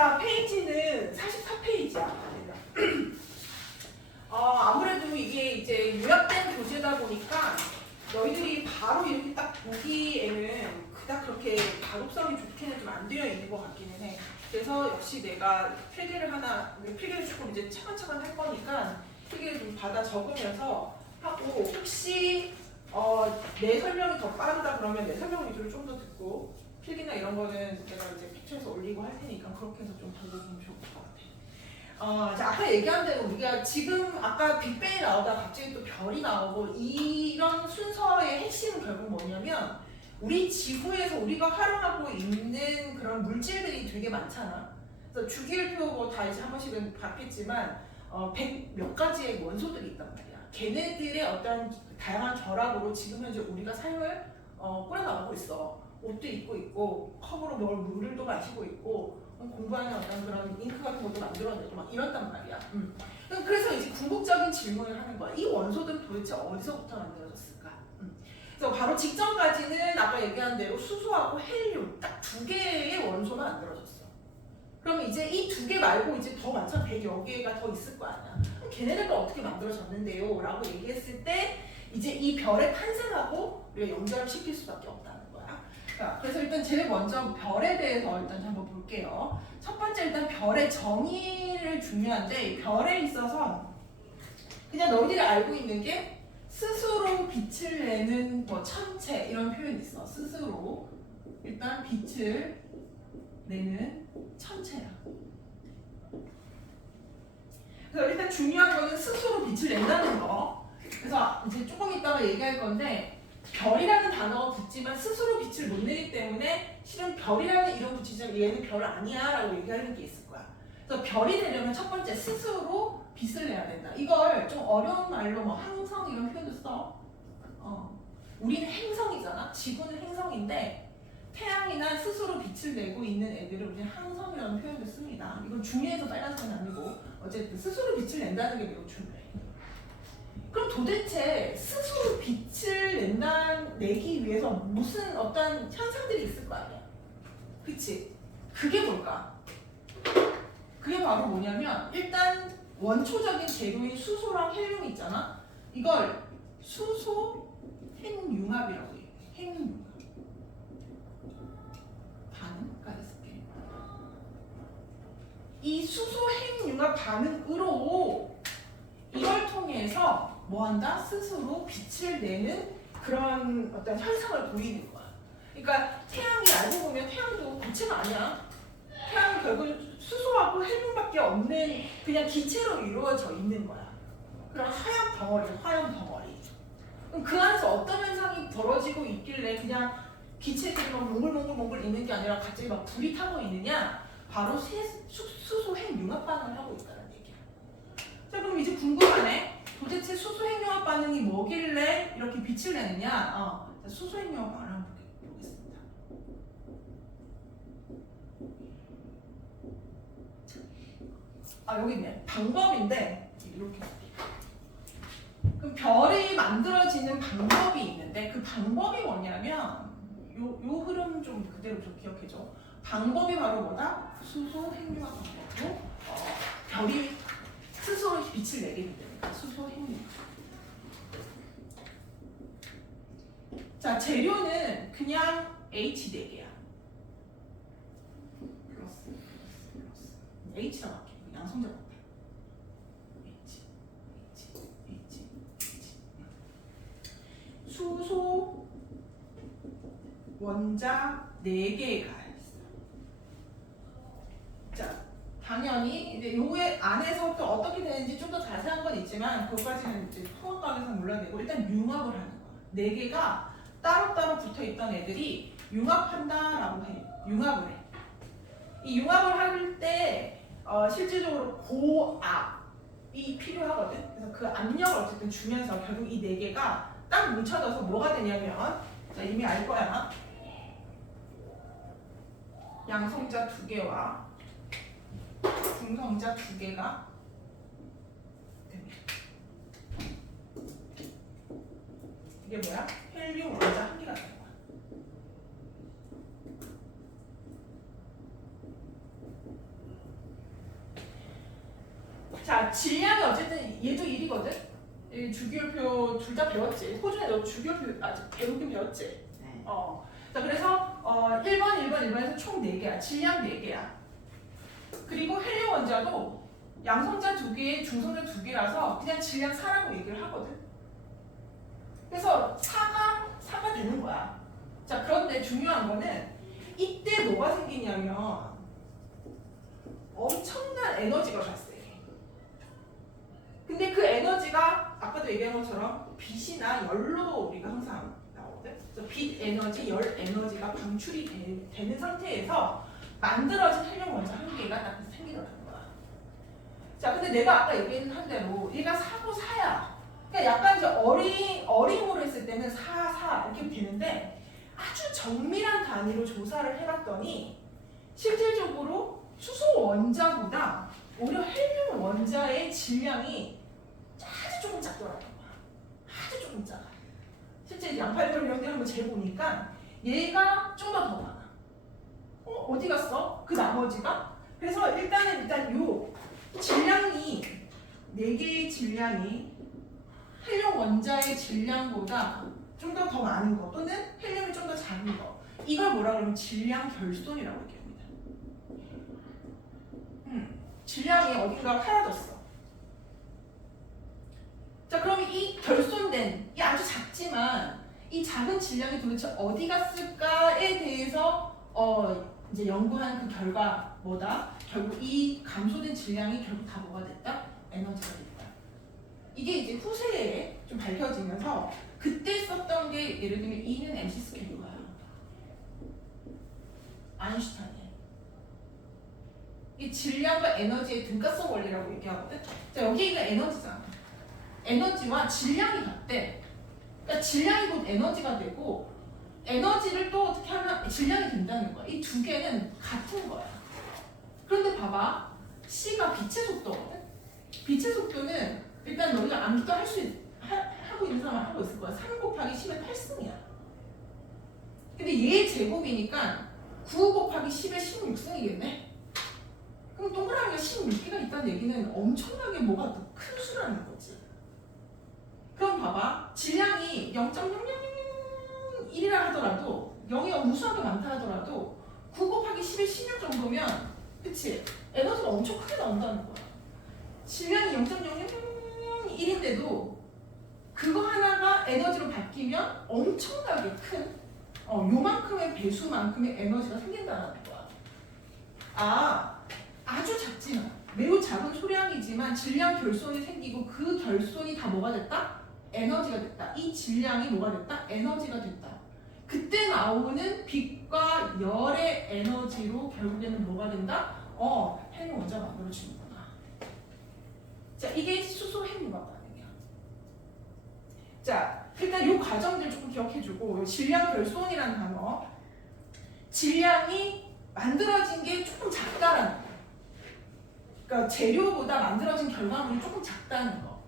자, 페이지는 44페이지야. 아무래도 이게 이제 요약된 교재다 보니까 너희들이 바로 이렇게 딱 보기에는 그닥 그렇게 가독성이 좋게는 좀 안 되어 있는 것 같기는 해. 그래서 역시 내가 필기를 조금 이제 차근차근 할 거니까 필기를 좀 받아 적으면서 하고, 혹시 내 설명이 더 빠르다 그러면 내 설명 위주로 좀 더 듣고, 필기나 이런 거는 내가 이제 캡처해서 올리고 할 테니까 그렇게 해서 좀 보고 보면 좋을 것 같아. 자, 아까 얘기한 대로 우리가 지금 아까 빅뱅이 나오다가 갑자기 또 별이 나오고, 이런 순서의 핵심은 결국 뭐냐면 우리 지구에서 우리가 활용하고 있는 그런 물질들이 되게 많잖아. 그래서 주기율표 뭐 다 이제 한 번씩은 봤겠지만 100 몇 가지의 원소들이 있단 말이야. 걔네들의 어떤 다양한 결합으로 지금 현재 우리가 삶을 꾸려나가고 있어. 옷도 입고 있고, 컵으로 물도 마시고 있고, 공부하는 어떤 그런 잉크 같은 것도 만들어내고 막 이런단 말이야. 그래서 이제 궁극적인 질문을 하는 거야. 이 원소들은 도대체 어디서부터 만들어졌을까? 그래서 바로 직전까지는 아까 얘기한 대로 수소하고 헬륨 딱 두 개의 원소만 만들어졌어. 그럼 이제 이 두 개 말고 이제 더 많잖아. 100여 개가 더 있을 거 아니야. 그럼 걔네들은 어떻게 만들어졌는데요? 라고 얘기했을 때 이제 이 별의 탄생하고 우리가 연결을 시킬 수밖에 없다는 거야. 자, 그래서 일단 제일 먼저 별에 대해서 일단 한번 볼게요. 첫 번째 일단 별의 정의를 중요한데, 별에 있어서 그냥 너희들이 알고 있는 게 스스로 빛을 내는 뭐 천체 이런 표현이 있어. 스스로 일단 빛을 내는 천체야. 그래서 일단 중요한 거는 스스로 빛을 낸다는 거. 그래서 이제 조금 이따가 얘기할 건데, 별이라는 단어가 붙지만 스스로 빛을 못 내기 때문에 실은 별이라는 이름 붙이지만 얘는 별 아니야 라고 얘기하는 게 있을 거야. 그래서 별이 되려면 첫 번째 스스로 빛을 내야 된다. 이걸 좀 어려운 말로 뭐 항성 이런 표현도 써. 우리는 행성이잖아. 지구는 행성인데 태양이나 스스로 빛을 내고 있는 애들을 우리는 항성이라는 표현을 씁니다. 이건 중요해서 빨간색은 아니고 어쨌든 스스로 빛을 낸다는 게 매우 중요해. 그럼 도대체 스스로 빛을 내기 위해서 무슨 어떤 현상들이 있을 거 아니야? 그치? 그게 뭘까? 그게 바로 뭐냐면, 일단 원초적인 재료인 수소랑 헬륨 있잖아? 이걸 수소 핵융합이라고 해. 핵융합. 반응까지 쓸게. 이 수소 핵융합 반응으로 이걸 통해서 뭐한다? 스스로 빛을 내는 그런 어떤 현상을 보이는 거야. 그러니까 태양이 알고 보면 태양도 고체가 아니야. 태양은 결국 수소하고 헬륨밖에 없는 그냥 기체로 이루어져 있는 거야. 그런 하얀 덩어리, 화염 덩어리. 그럼 그 안에서 어떤 현상이 벌어지고 있길래 그냥 기체들이 막 몽글몽글 있는 게 아니라 갑자기 막 불이 타고 있느냐? 바로 수소 핵융합 반응을 하고 있다는 얘기야. 자, 그럼 이제 궁금하네. 도대체 수소 핵융합 반응이 뭐길래 이렇게 빛을 내느냐? 자, 수소 핵융합 반응을 한번 보겠습니다. 여기 있네. 방법인데 이렇게. 그럼 별이 만들어지는 방법이 있는데, 그 방법이 뭐냐면 요 흐름 좀 그대로 좀 기억해줘. 방법이 바로 뭐다? 수소 핵융합 방법으로 별이 스스로 빛을 내게 됩니다. 수소 핵융합. 자, 재료는 그냥 H4개야. 플러스. H라고 할게. 양성자 같아. H. 수소 원자 4개가 있어. 자, 당연히 이제 요의 안에서 또 어떻게 되는지 좀 더 자세한 건 있지만 그것까지는 이제 통합과학에서 몰라내고 일단 융합을 하는 거야. 4개가 따로따로 붙어있던 애들이 융합한다라고 해. 융합을 해. 이 융합을 할 때 실질적으로 고압이 필요하거든. 그래서 그 압력을 어쨌든 주면서 결국 이 4개가 딱 뭉쳐져서 뭐가 되냐면, 자, 이미 알 거야. 양성자 2개와 중성자 2개가 됩니다. 이게 뭐야? 헬륨 원자 1개가 되는 거야. 자, 질량이 어쨌든 얘도 1이거든. 이 주기율표 둘 다 배웠지. 호준에 너 주기율표 아직 배우긴 배웠지. 네. 자, 그래서 1번, 1번에서 총 4개야. 질량 4개야. 그리고 헬륨 원자도 양성자 2개, 중성자 2개라서 그냥 질량 4라고 얘기를 하거든. 그래서 4가 되는 거야. 자, 그런데 중요한 거는 이때 뭐가 생기냐면 엄청난 에너지가 발생해. 근데 그 에너지가 아까도 얘기한 것처럼 빛이나 열로 우리가 항상 나오거든. 그래서 빛 에너지, 열 에너지가 방출이 되는 상태에서 만들어진 헬륨 원자 한 개가 딱 생기더라는 거야. 자, 근데 내가 아까 얘기한 대로 얘가 4고 4야. 그러니까 약간 이제 어림으로 했을 때는 4 이렇게 되는데 아주 정밀한 단위로 조사를 해봤더니 실질적으로 수소 원자보다 오히려 헬륨 원자의 질량이 아주 조금 작더라는 거야. 아주 조금 작아. 실제 양팔별 이런 데 한번 재보니까 얘가 좀 더 많아. 어디 갔어? 그 나머지가? 그래서 일단 요 질량이 4개의 질량이 헬륨 원자의 질량보다 좀 더 많은 거 또는 헬륨이 좀 더 작은 거 이걸 뭐라 그러면 질량 결손이라고 얘기합니다. 질량이 어딘가 사라졌어. 자, 그럼 이 결손된 이 아주 작지만 이 작은 질량이 도대체 어디 갔을까에 대해서 이제 연구한 그 결과 뭐다? 결국 이 감소된 질량이 결국 다 뭐가 됐다? 에너지가 됐다. 이게 이제 후세에 좀 밝혀지면서 그때 썼던 게 예를 들면 E는 MC 스퀘어야. 아인슈타인. 이 질량과 에너지의 등가성 원리라고 얘기하거든. 자, 여기가 에너지잖아. 에너지와 질량이 같대. 그러니까 질량이 곧 에너지가 되고 에너지를 또 어떻게 하면 질량이 된다는 거야. 이 두 개는 같은 거야. 그런데 봐봐. C가 빛의 속도거든. 빛의 속도는 일단 너희가 암기도 하고 있는 사람은 하고 있을 거야. 3 곱하기 10의 8승이야. 근데 얘 제곱이니까 9 곱하기 10의 16승이겠네. 그럼 동그라미가 16개가 있다는 얘기는 엄청나게 뭐가 더 큰 수라는 거지. 그럼 봐봐. 질량이 0.0001이라 하더라도 0이 무수하게 많다 하더라도 9 곱하기 10의 16 정도면 그치? 에너지가 엄청 크게 나온다는 거야. 질량이 0.0001인데도 그거 하나가 에너지로 바뀌면 엄청나게 큰 요만큼의 배수만큼의 에너지가 생긴다는 거야. 아주 작지만 매우 작은 소량이지만 질량 결손이 생기고 그 결손이 다 뭐가 됐다? 에너지가 됐다. 이 질량이 뭐가 됐다? 에너지가 됐다. 그때 나오는 빛과 열의 에너지로 결국에는 뭐가 된다? 헬륨 원자가 만들어지는구나. 자, 이게 수소 핵융합 반응이야. 자, 일단 이 과정들 조금 기억해주고 질량 결손이라는 단어 질량이 만들어진 게 조금 작다라는 거. 그러니까 재료보다 만들어진 결과물이 조금 작다는 거.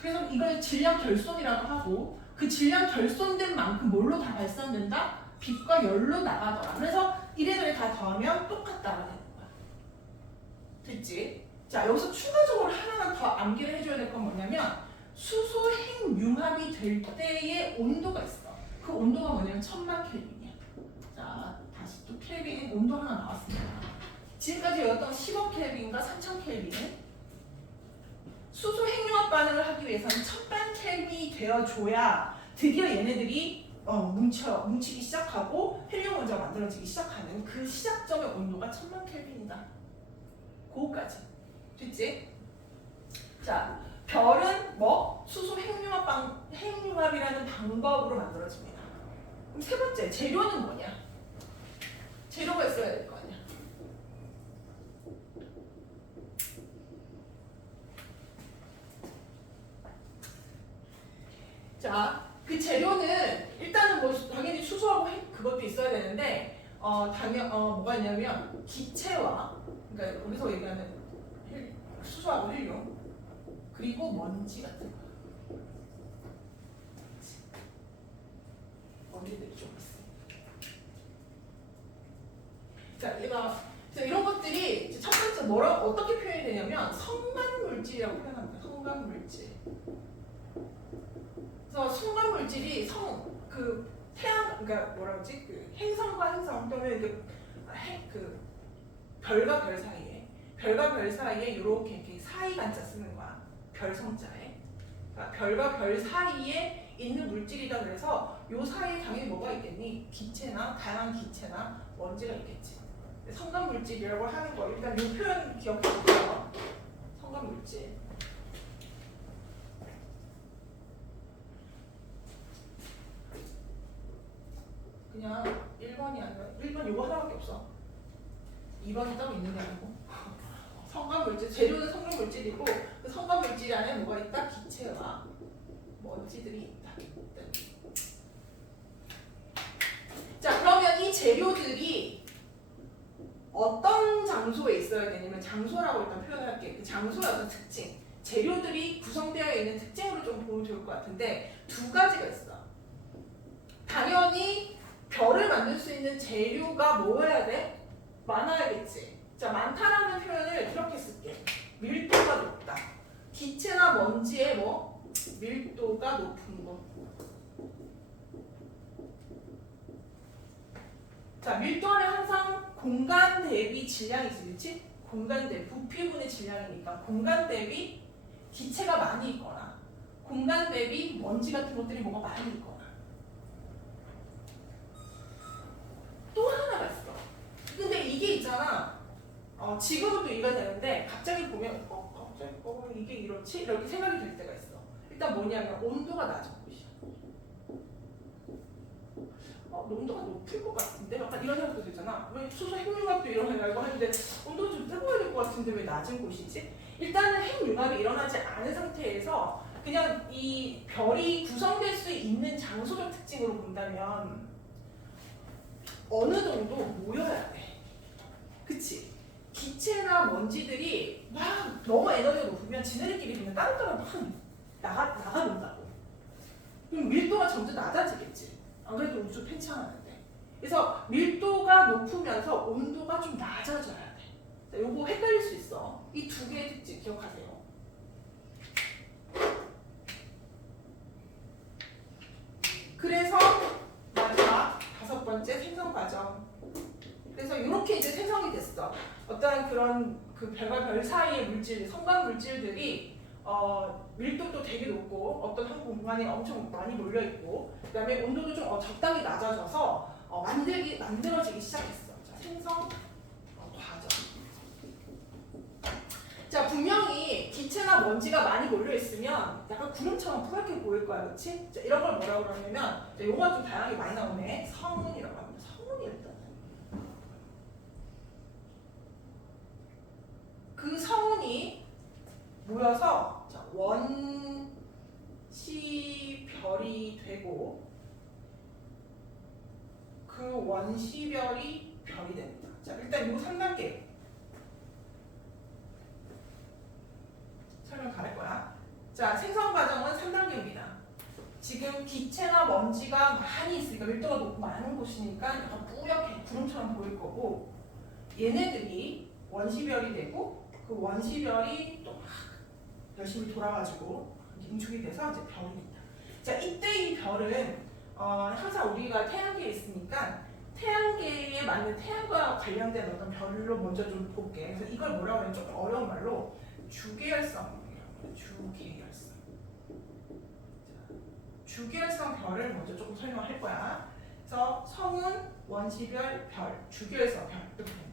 그래서 이걸 질량 결손이라고 하고 그 질량 결손된 만큼 뭘로 다 발산된다? 빛과 열로 나가더라. 그래서 이래저래 다 더하면 똑같다가 되는 거야. 됐지? 자, 여기서 추가적으로 하나만 더 암기를 해줘야 될 건 뭐냐면 수소 핵융합이 될 때의 온도가 있어. 그 온도가 뭐냐면 1000만 켈빈이야. 자, 다시 또 켈빈 온도 하나 나왔습니다. 지금까지 외웠던 10억 켈빈과 3000 켈빈은 수소 핵융합 반응을 하기 위해서는 1000만 켈빈이 되어줘야 드디어 얘네들이 뭉치기 시작하고 헬륨 원자가 만들어지기 시작하는 그 시작점의 온도가 1000만 켈빈이다. 그거까지. 됐지? 자, 별은 뭐? 수소 핵융합이라는 방법으로 만들어집니다. 그럼 세 번째, 재료는 뭐냐? 재료가 있어야 될 거 아니야. 자, 그 재료는 일단은 뭐 당연히 수소하고 핵 그것도 있어야 되는데 뭐가 있냐면 기체와 그러니까 여기서 얘기하는 수소하고 헬륨 그리고 먼지 같은 거. 먼지들이 좀 있어. 자, 얘가 그래서 이런 것들이 이제 첫 번째 어떻게 표현이 되냐면 성간물질이라고 표현합니다. 성간물질. 그래서 성간물질이 그러니까 뭐라 그러지? 그 행성과 행성 또는 그 별과 별 사이에 이렇게 사이간자 쓰는 거야. 별성자에. 그러니까 별과 별 사이에 있는 물질이다 그래서 요 사이에 당연히 뭐가 있겠니? 기체나 다양한 기체나 먼지가 있겠지. 성간물질이라고 하는 거 일단 이 표현 기억해보세요. 성간물질. 그냥 1번이 아니라 1번 요거 하나밖에 없어. 2번이 따로 있는 게 아니고 성간물질, 재료는 성간물질이고 그 성간물질 안에 뭐가 있다? 기체와 먼지들이 있다. 자, 그러면 이 재료들이 어떤 장소에 있어야 되냐면 장소라고 일단 표현할게. 그 장소의 어떤 특징, 재료들이 구성되어 있는 특징으로 좀 보면 좋을 것 같은데 두 가지가 있어. 당연히 별을 만들 수 있는 재료가 뭐여야 돼? 많아야겠지. 자, 많다라는 표현을 이렇게 쓸게. 밀도가 높다. 기체나 먼지의 밀도가 높은 거. 자, 밀도는 항상 공간 대비 질량이 있지, 그렇지? 공간 대비 부피분의 질량이니까 공간 대비 기체가 많이 있거나 공간 대비 먼지 같은 것들이 뭐가 많이 있거나. 또 하나가 있어. 근데 이게 있잖아. 지금은 또 이해가 되는데 갑자기 보면 이게 이렇지? 이렇게 생각이 들 때가 있어. 일단 뭐냐면 온도가 낮은 곳이야. 온도가 높을 것 같은데? 약간 이런 생각도 들잖아. 왜 수소 핵융합도 일어나고 하는데 온도가 좀 뜨거워야 될 것 같은데 왜 낮은 곳이지? 일단은 핵융합이 일어나지 않은 상태에서 그냥 이 별이 구성될 수 있는 장소적 특징으로 본다면 어느 정도 모여야 돼. 그치? 기체나 먼지들이 막 너무 에너지가 높으면 지네들끼리 그냥 따로따로 막 나가본다고. 그럼 밀도가 점점 낮아지겠지. 안 그래도 우주 팽창하는데. 그래서 밀도가 높으면서 온도가 좀 낮아져야 돼. 자, 요거 헷갈릴 수 있어. 이 두 개의 특징 기억하세요. 그래서 마지막 5번째 생성 과정. 그래서 이렇게 이제 생성이 됐어. 어떤 그런 그 별과 별 사이의 물질, 성간 물질들이 밀도도 되게 높고 어떤 한 공간에 엄청 많이 몰려 있고, 그다음에 온도도 좀 적당히 낮아져서 만들어지기 시작했어. 자, 생성 과정. 자, 분명히 기체나 먼지가 많이 몰려 있으면 약간 구름처럼 푸랗게 보일 거야, 그렇지? 자, 이런 걸 뭐라고 그러냐면, 용어가 좀 다양하게 많이 나오네. 성운이라고 합니다. 성운이 일단. 그 성운이 모여서 원시별이 되고 그 원시별이 별이 됩니다. 자, 일단 이 3단계 설명 다 할 거야. 자, 생성 과정은 3단계입니다. 지금 기체나 먼지가 많이 있으니까 밀도가 높고 많은 곳이니까 약간 뿌옇게 구름처럼 보일 거고, 얘네들이 원시별이 되고 그 원시별이 또 막 열심히 돌아가지고 응축이 돼서 이제 별이 된다. 자, 이때 이 별은 항상 우리가 태양계에 있으니까 태양계에 맞는 태양과 관련된 어떤 별로 먼저 좀 볼게. 그래서 이걸 뭐라고 하면 조금 어려운 말로 주계열성이라고 해요. 주계열성. 주계열성 별을 먼저 조금 설명할 거야. 그래서 성운, 원시별, 별, 주계열성 별 이렇게 됩니다.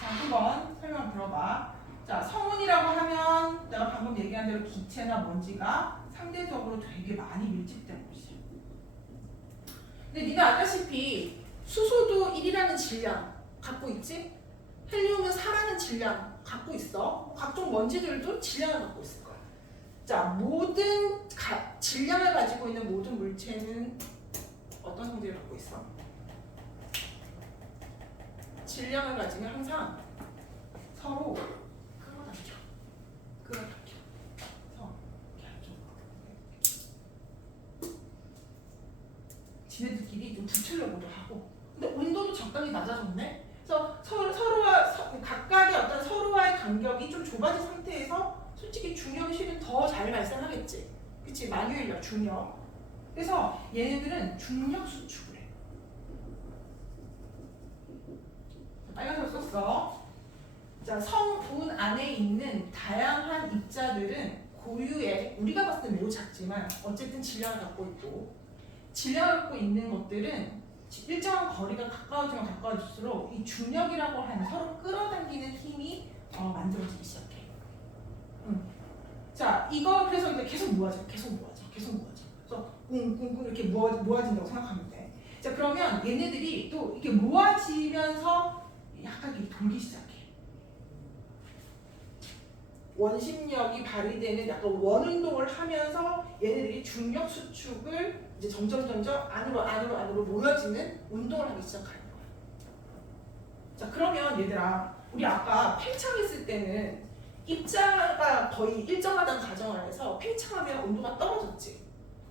자, 한번 설명 들어봐. 자, 성운이라고 하면 내가 방금 얘기한 대로 기체나 먼지가 상대적으로 되게 많이 밀집된 곳이야. 근데 니가 알다시피 수소도 1이라는 질량 갖고 있지? 헬륨은 4라는 질량 갖고 있어. 각종 먼지들도 질량을 갖고 있을 거야. 자, 모든 질량을 가지고 있는 모든 물체는 어떤 성질을 갖고 있어? 질량을 가지면 항상 서로 끌어당겨. 그래서 지네들끼리 얘네들끼리 좀 붙으려고도 하고. 근데 온도도 적당히 낮아졌네. 그래서 각각의 어떤 서로와의 간격이 좀 좁아진 상태에서 솔직히 중력이 실은 더 잘 발생하겠지. 그치? 만유인력, 중력. 그래서 얘네들은 중력 수축을 해. 빨간색 썼어. 자, 성운 안에 있는 다양한 입자들은 고유의, 우리가 봤을 때 매우 작지만 어쨌든 질량을 갖고 있고, 질량을 갖고 있는 것들은 일정한 거리가 가까워지면 가까워질수록 이 중력이라고 하는 서로 끌어당기는 힘이 만들어지기 시작해. 자, 이거 그래서 이제 계속 모아져. 그래서 꿍꿍꿍 이렇게 모아진다고 생각하면 돼. 자, 그러면 얘네들이 또 이렇게 모아지면서 약간 이렇게 돌기 시작해. 원심력이 발휘되는 약간 원운동을 하면서 얘네들이 중력 수축을 이제 점점 안으로 모여지는 운동을 하기 시작하는 거야. 자, 그러면 얘들아, 우리 아까 팽창했을 때는 입자가 거의 일정하다는 가정을 해서 팽창하면 온도가 떨어졌지.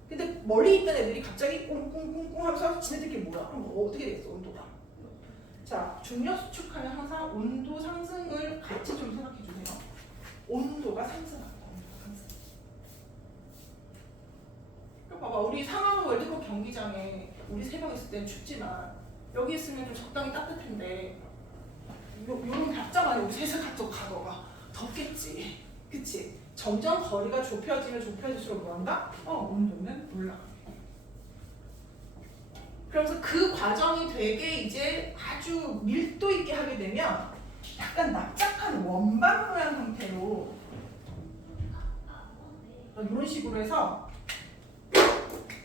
근데 멀리 있던 애들이 갑자기 꿍꿍꿍꿍 하면서 지네들끼리 모여. 그럼 어떻게 되겠어, 온도가? 자, 중력 수축하면 항상 온도 상승을 같이 좀 생각해 주세요. 온도가 상승합니다. 봐봐, 우리 상암 월드컵 경기장에 우리 세 명 있을 땐 춥지만 여기 있으면 좀 적당히 따뜻한데 요런 답장 안에 우리 셋을 가져가 덥겠지. 그치? 점점 거리가 좁혀질수록 뭐한다? 온도는 올라가. 그러면서 그 과정이 되게 이제 아주 밀도 있게 하게 되면 약간 납작한 원반 모양 형태로 이런 식으로 해서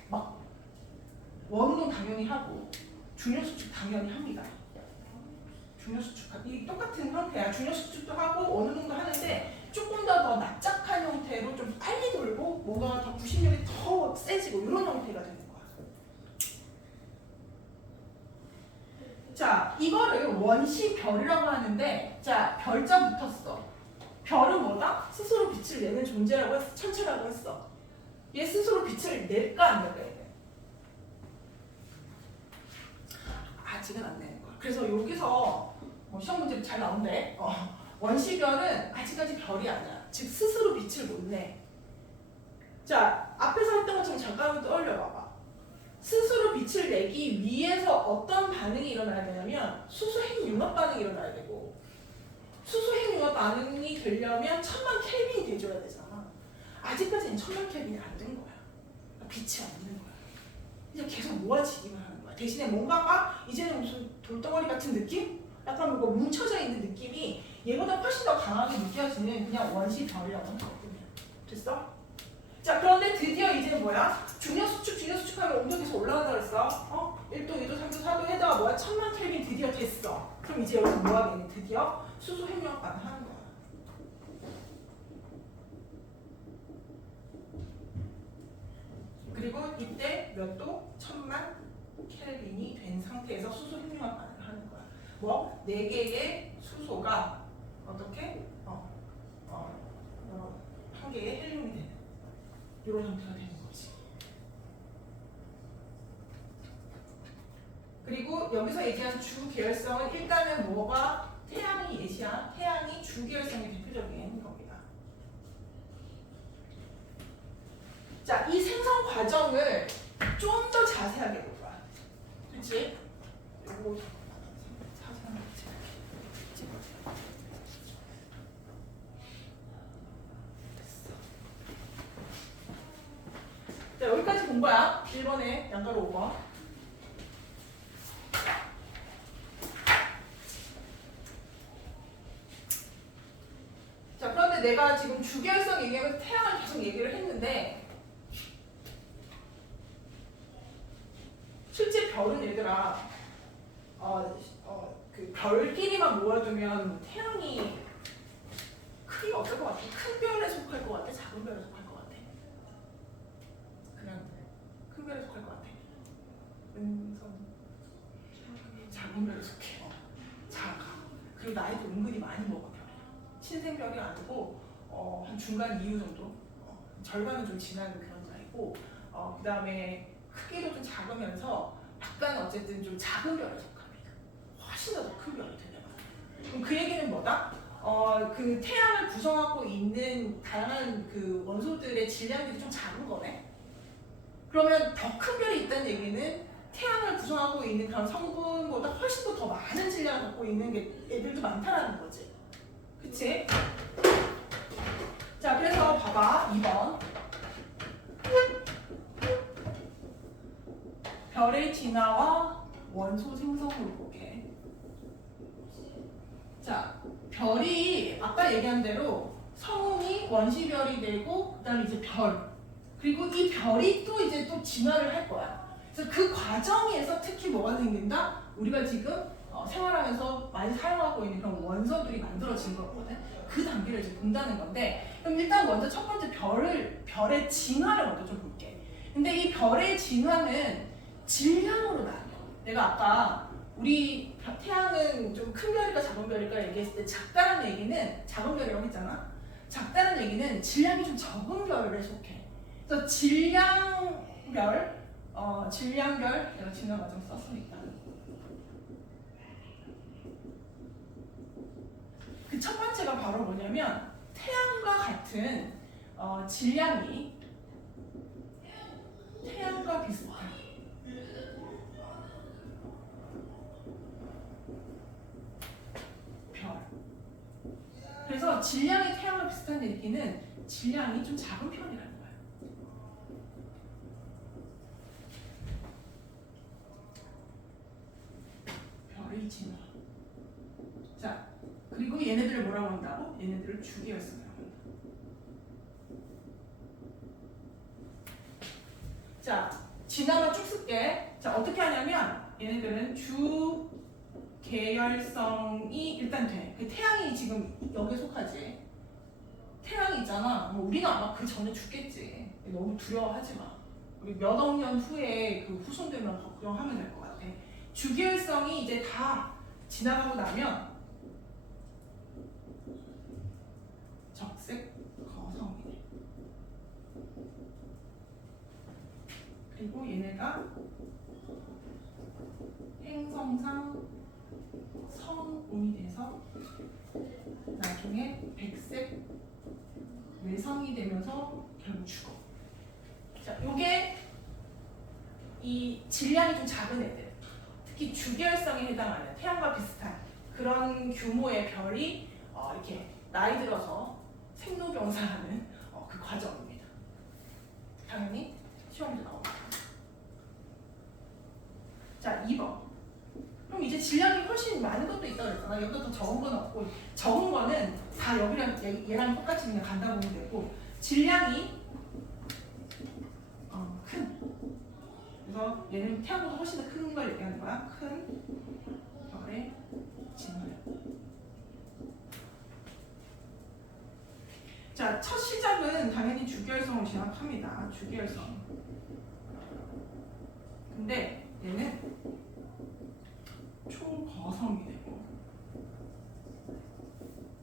막 원운동 당연히 하고 중력 수축 당연히 합니다. 중력 수축 이 똑같은 형태야. 중력 수축도 하고 원운동도 하는데 조금 더 납작한 형태로 좀 빨리 돌고 뭔가 더 구심력이 더 세지고 이런 형태가 되는 거야. 자, 이거를 원시별이라고 하는데, 자, 별자 붙었어. 별은 뭐다? 스스로 빛을 내는 존재라고 했어. 천체라고 했어. 얘 스스로 빛을 낼까 안 낼까 얘? 아직은 안 내는 거야. 그래서 여기서 시험 문제 잘 나온대. 원시별은 아직까지 별이 아니야. 즉 스스로 빛을 못 내. 자, 앞에서 했던 것처럼 잠깐 떠올려봐봐. 스스로 빛을 내기 위해서 어떤 반응이 일어나야 되냐면 수소핵융합 반응이 일어나야 되고, 수소핵융합 반응이 되려면 1000만 켈빈이 돼줘야 되잖아. 아직까지는 1000만 켈빈이 안 된 거야. 빛이 없는 거야. 이제 계속 모아지기만 하는 거야. 대신에 뭔가가 이제는 무슨 돌덩어리 같은 느낌? 약간 뭔가 뭉쳐져 있는 느낌이 얘보다 훨씬 더 강하게 느껴지는 그냥 원시별이라고 하는 거거든요. 됐어? 자, 그런데 드디어 이제 뭐야? 중력 수축하면 온도 계속 올라간다 그랬어. 1도, 2도, 3도, 4도 해다가 뭐야? 1000만 켈빈 드디어 됐어. 그럼 이제 여기서 뭐 하겠니? 드디어 수소 핵융합 반응 하는 거야. 그리고 이때 몇 도? 1000만 켈빈이 된 상태에서 수소 핵융합 반응을 하는 거야. 뭐? 4개의 수소가 어떻게? 한 개의 헬륨이 되는 이런 형태가 되는 거지. 그리고 여기서 얘기한 주 계열성은 일단은 뭐가 태양이 예시야. 태양이 주 계열성의 대표적인 겁니다. 자, 이 생성 과정을 좀 더 자세하게 볼 거야. 그렇지? 요거 사진 찍어. 자, 여기까지 본 거야. 1번에 양가로 5번. 자, 그런데 내가 지금 주계열성 얘기하면서 태양을 계속 얘기를 했는데 실제 별은 얘들아 그 별끼리만 모아두면 태양이 크기가 어떨 것 같아? 큰 별에 속할 것 같아? 작은 별에 속할 것 같아? 그냥 큰 별에 속할 것 같아. 작은 별에 속해. 작아. 그리고 나이도 은근히 많이 먹어. 별이. 신생별이 아니고 한 중간 이후 정도. 절반은 좀 지나는 그런 나이고, 그 다음에 크기도 좀 작으면서 어쨌든 좀 작은 별에 속합니다. 훨씬 더 큰 별이 되는 거예요. 그럼 그 얘기는 뭐다? 그 태양을 구성하고 있는 다양한 그 원소들의 질량들이 좀 작은 거네. 그러면 더 큰 별이 있다는 얘기는 태양을 구성하고 있는 그런 성분보다 훨씬 더 많은 질량을 갖고 있는 게 애들도 많다라는 거지. 그치? 자, 그래서 봐봐. 2번. 별의 진화와 원소 생성을 보게. 자, 별이 아까 얘기한 대로 성운이 원시별이 되고 그다음에 이제 별. 그리고 이 별이 또 이제 또 진화를 할 거야. 그래서 그 과정에서 특히 뭐가 생긴다? 우리가 지금 생활하면서 많이 사용하고 있는 그런 원소들이 만들어진 거거든. 그 단계를 이제 본다는 건데, 그럼 일단 먼저 첫 번째 별의 진화를 먼저 좀 볼게. 근데 이 별의 진화는 질량으로 나뉘어. 내가 아까 우리 태양은 좀 큰 별일까 작은 별일까 얘기했을 때 작다는 얘기는 작은 별이라고 했잖아. 작다는 얘기는 질량이 좀 적은 별에 속해. 그래서 질량별 내가 진화 과정 썼으니까 그 첫 번째가 바로 뭐냐면 태양과 같은 질량이 태양과 비슷한 별. 그래서 질량이 태양과 비슷한 얘기는 질량이 좀 작은 편이라는 거야. 별의 진화. 자, 그리고 얘네들을 뭐라고 한다고? 얘네들을 주기열성이라고 한다. 자, 진화만 쭉 쓸게. 자, 어떻게 하냐면 얘네들은 주계열성이 일단 돼. 그 태양이 지금 여기에 속하지. 태양이 있잖아. 우리는 아마 그 전에 죽겠지. 너무 두려워하지 마. 우리 몇 억 년 후에 그 후손들만 걱정하면 될 것 같아. 주계열성이 이제 다 지나가고 나면 적색 거성이 돼. 그리고 얘네가 행성상 성운이 돼서 나중에 백색 외성이 되면서 결국 죽어. 자, 요게 이 질량이 좀 작은 애들, 특히 주계열성에 해당하는 태양과 비슷한 그런 규모의 별이 이렇게 나이 들어서 생로병사하는 그 과정입니다. 당연히 시험도 나옵니다. 자, 2번. 그럼 이제 질량이 훨씬 많은 것도 있다고 그랬잖아. 여기다 더 적은 건 없고, 적은 거는 다 여기랑 얘랑 똑같이 그냥 간다 보면 되고, 질량이 큰. 그래서 얘는 태양보다 훨씬 더 큰 걸 얘기하는 거야. 큰 별의 진화. 자, 첫 시작은 당연히 주계열성을 진압합니다. 주계열성. 근데 얘는 초거성이 되고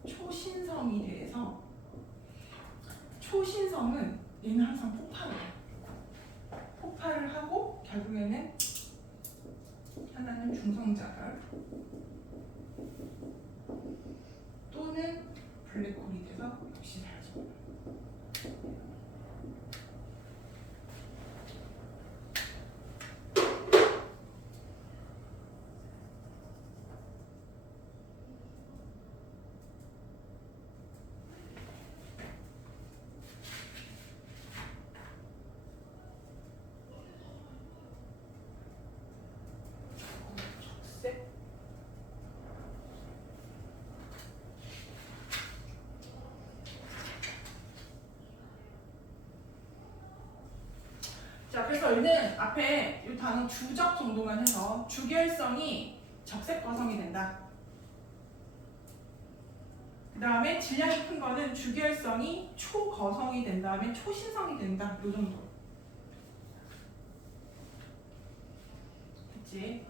초신성이 돼서, 초신성은 얘는 항상 폭발을 하고 결국에는 하나는 중성자별 또는 블랙홀이 돼서 역시 사라집니다. 자, 그래서 얘는 앞에 이 단어 주적 정도만 해서 주계열성이 적색거성이 된다. 그 다음에 질량이 큰 거는 주계열성이 초거성이 된 다음에 초신성이 된다. 요 정도. 그치?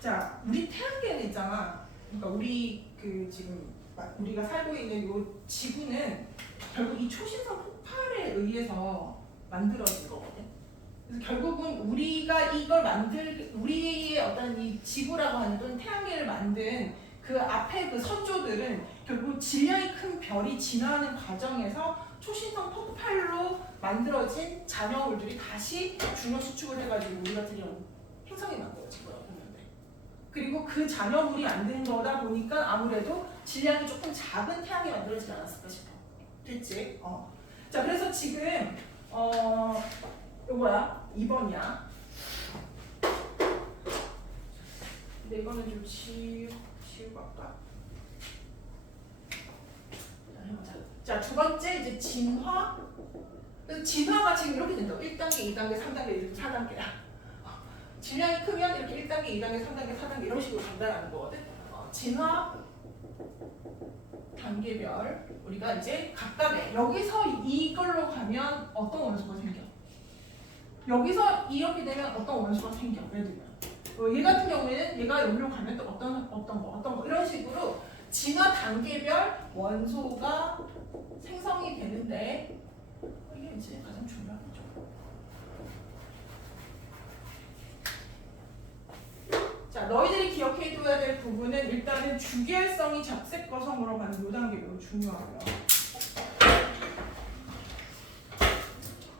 자, 우리 태양계는 있잖아. 그러니까 우리 지금 우리가 살고 있는 요 지구는 결국 이 초신성 폭발에 의해서 만들어진 거거든. 그래서 결국은 우리가 이걸 우리의 어떤 이 지구라고 하는 또는 태양계를 만든 그 앞에 그 선조들은 결국 질량이 큰 별이 진화하는 과정에서 초신성 폭발로 만들어진 잔여물들이 다시 중력 수축을 해가지고 우리 같은 경우 행성이 만들어진 거라고 보면 돼. 그리고 그 잔여물이 만든 거다 보니까 아무래도 질량이 조금 작은 태양이 만들어지지 않았을까 싶어. 됐지? 자, 그래서 지금 이거야 2번이야. 근데 이거는 좀 치우고 할까? 자, 두 번째 이제 진화. 그래서 진화가 지금 이렇게 된다고. 1단계, 2단계, 3단계, 이렇게 4단계야. 질량이 크면 이렇게 1단계, 2단계, 3단계, 4단계 이런 식으로 간다는 거거든. 진화 단계별 우리가 이제 각각의 여기서 이걸로 가면 어떤 원소가 생겨? 여기서 이렇게 되면 어떤 원소가 생겨? 예를 들면 얘 같은 경우에는 얘가 여기로 가면 또 어떤 거 이런 식으로 진화 단계별 원소가 생성이 되는데 이게 이제 가장 중요한 거죠. 자, 너희들이 기억해둬야 될 부분은 일단은 주기활성이 잡색거성으로 가는 요 단계 매우 중요하고요.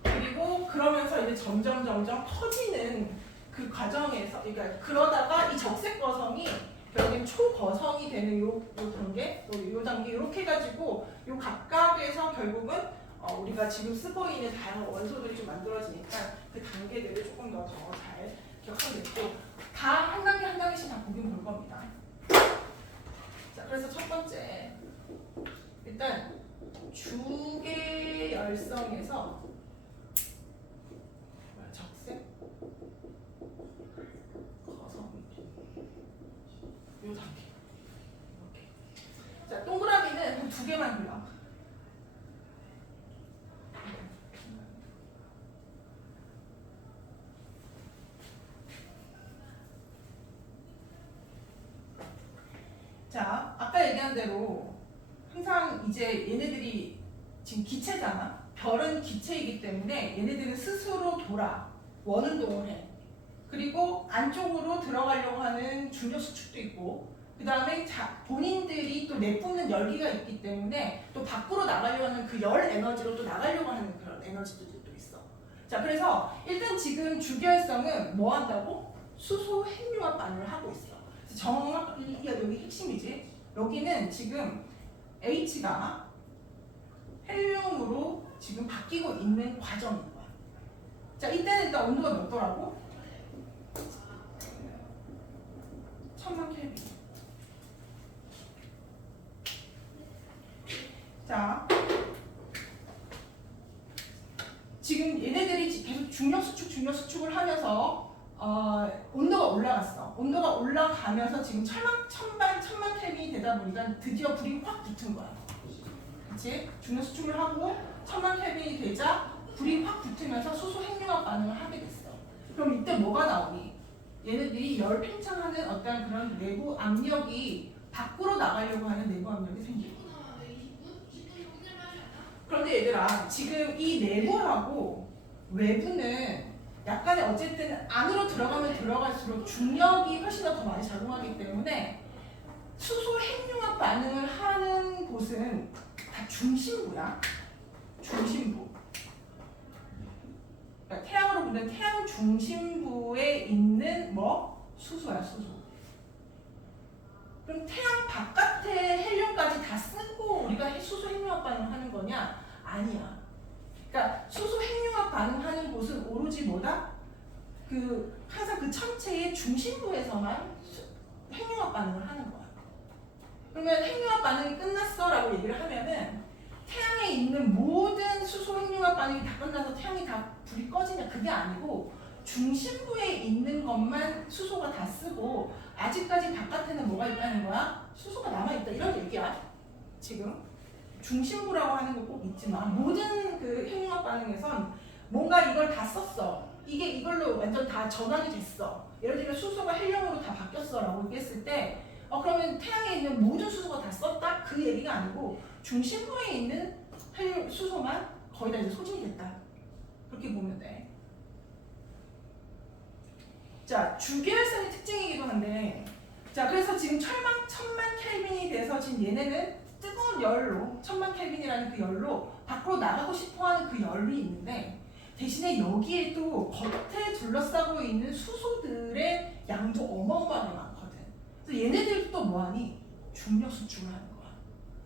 그리고 그러면서 이제 점점 커지는 그 과정에서, 그러니까 그러다가 이 적색거성이 결국엔 초거성이 되는 요 단계, 요 단계 이렇게 해가지고 요 각각에서 결국은 우리가 지금 쓰고 있는 다양한 원소들이 좀 만들어지니까 그 단계들을 조금 더 잘 기억하면 되고 다 한 단계 한 단계씩 다 보긴 볼 겁니다. 자, 그래서 첫 번째 일단 주계열성에서 적색 거성 요 단계 이렇게. 자, 동그라미는 한 2개만 그려. 자, 아까 얘기한 대로 항상 이제 얘네들이 지금 기체잖아. 별은 기체이기 때문에 얘네들은 스스로 돌아 원운동을 해. 그리고 안쪽으로 들어가려고 하는 중력 수축도 있고, 그 다음에 본인들이 또 내뿜는 열기가 있기 때문에 또 밖으로 나가려고 하는 그 열 에너지로 또 나가려고 하는 그런 에너지들도 있어. 자, 그래서 일단 지금 주기활성은 뭐 한다고? 수소 핵융합 반응을 하고 있어. 정확히 여기 핵심이지. 여기는 지금 H가 헬륨으로 지금 바뀌고 있는 과정인 거야. 자, 이때는 일단 온도가 몇 도라고? 1000만 켈빈. 자, 지금 얘네들이 계속 중력 수축을 하면서 온도가 올라갔어. 온도가 올라가면서 지금 1000만 켈빈이 되다 보니까 드디어 불이 확 붙은 거야. 그치? 중력 수축을 하고 1000만 켈빈이 되자 불이 확 붙으면서 수소 핵융합 반응을 하게 됐어. 그럼 이때 뭐가 나오니? 얘네들이 열 팽창하는 어떤 그런 내부 압력이 밖으로 나가려고 하는 내부 압력이 생기고. 그런데 얘들아, 지금 이 내부하고 외부는 약간의 어쨌든 안으로 들어가면 들어갈수록 중력이 훨씬 더 많이 작용하기 때문에 수소 핵융합 반응을 하는 곳은 다 중심부야. 중심부. 그러니까 태양으로 보면 태양 중심부에 있는 뭐? 수소야, 수소. 그럼 태양 바깥에 헬륨까지 다 쓰고 우리가 수소 핵융합 반응을 하는 거냐? 아니야. 그러니까 수소 핵융합 반응하는 곳은 오로지 뭐다? 항상 그 천체의 중심부에서만 핵융합 반응을 하는 거야. 그러면 핵융합 반응이 끝났어라고 얘기를 하면은 태양에 있는 모든 수소 핵융합 반응이 다 끝나서 태양이 다 불이 꺼지냐? 그게 아니고 중심부에 있는 것만 수소가 다 쓰고 아직까지 바깥에는 뭐가 있다는 거야? 수소가 남아있다 이런 얘기야. 지금 중심부라고 하는 거 꼭 잊지 마. 모든 그 핵융합 반응에선 뭔가 이걸 다 썼어. 이게 이걸로 완전 다 전환이 됐어. 예를 들면 수소가 헬륨으로 다 바뀌었어 라고 얘기했을 때 그러면 태양에 있는 모든 수소가 다 썼다? 그 얘기가 아니고 중심부에 있는 수소만 거의 다 이제 소진이 됐다. 그렇게 보면 돼. 자, 주계열성의 특징이기도 한데, 자, 그래서 지금 천만 켈빈이 돼서 지금 얘네는 뜨거운 열로, 천만 켈빈이라는 그 열로 밖으로 나가고 싶어하는 그 열이 있는데, 대신에 여기에 또 겉에 둘러싸고 있는 수소들의 양도 어마어마하게 많거든. 그래서 얘네들도 또 뭐하니? 중력 수축을 하는 거야.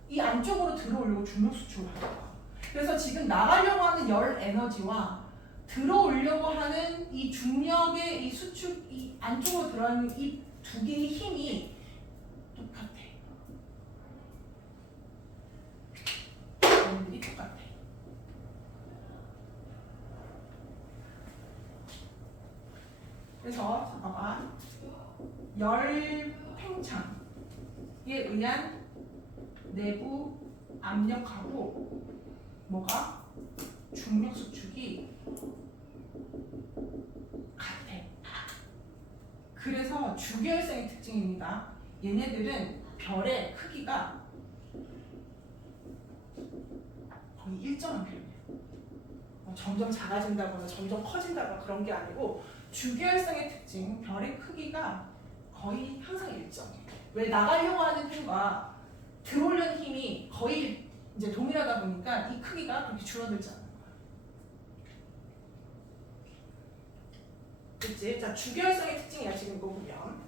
이 안쪽으로 들어오려고 중력 수축을 하는 거야. 그래서 지금 나가려고 하는 열 에너지와 들어오려고 하는 이 중력의 이 수축, 이 안쪽으로 들어가는 이 두 개의 힘이 똑같아. 얘네들이 똑같아. 그래서 잠깐만, 열 팽창에 의한 내부 압력하고 뭐가? 중력 수축이 같아. 그래서 주계열성의 특징입니다. 얘네들은 별의 크기가 거의 일정한 편이에요. 점점 작아진다거나 점점 커진다거나 그런 게 아니고, 주계열성의 특징, 별의 크기가 거의 항상 일정해. 왜? 나가려고 하는 힘과 들어오려는 힘이 거의 이제 동일하다 보니까 이 크기가 그렇게 줄어들지 않는 거야. 그치? 자, 주계열성의 특징이야. 지금 이거 보면